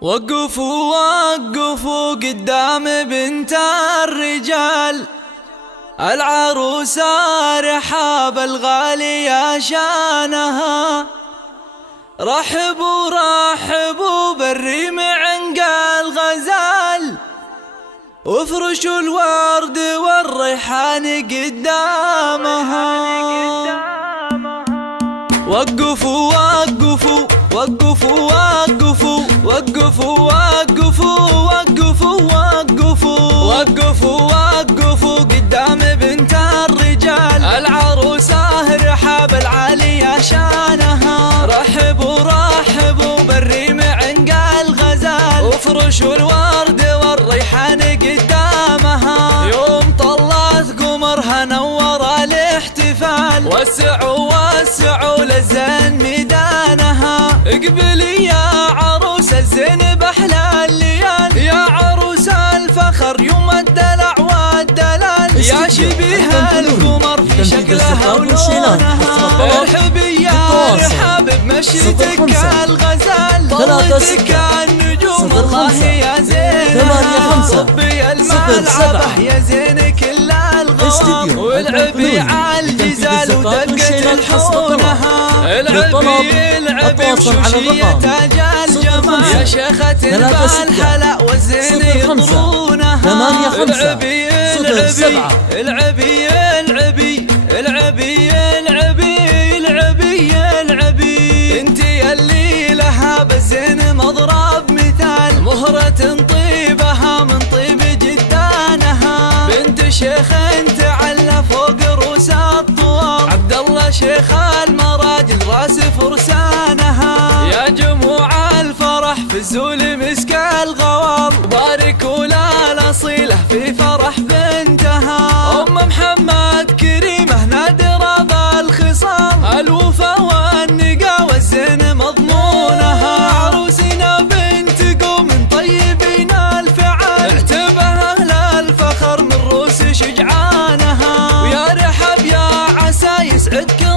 وقفوا وقفوا قدام بنت الرجال، العروسة رحاب الغالية شانها. رحبوا رحبوا بالريم عنق الغزال، وافرشوا الورد والريحان قدامها. وقفوا وقفوا وقفوا وقفوا وقفوا وقفوا وقفوا وقفوا وقفوا وقفوا قدام بنت الرجال، العروسة رحاب العالية شانها. رحبوا رحبوا بالريم عنق الغزال، وافرشوا الورد والريحان قدامها. يوم طلعت قمرها نور الاحتفال، وسعوا وسعوا للزين ميدانها. اقبلي يا عروس الزين بأحلى الليال، يا عروس الفخر يوم الدلع والدلال، يا شبيه القمر في شكلها ولونها. ارحبي يا رحاب بمشيتك الغزال، ضلتك النجوم الله يا زينها. ربي الملعبة يا زين كل الغرام، والعبي عالجزال ودقة الحونها. العبي العبي وشوشية تاج الجمال، يا شيخة بالهلا والزين يطرونها. العبي العبي العبي العبي العبي العبي العبي العبي، انتي اللي لها بالزين مضرب مثال، مهرة طيبها من طيب جدانها. بنت شيخ تعلى فوق رؤوس الطوال، عبد الله شيخ المراجل راس فرسانها. يا جموع الفرح في الزول مسك الغوال، باركوا لها الاصيله في فرح بنتها. ام محمد كريمه نادره بالخصال، الوفا والنقا والزين مضمونها. عروسنا بنت قوم طيبين الفعال، اعتبها اهل الفخر من روس شجعانها. ويا رحب يا عسى يسعدك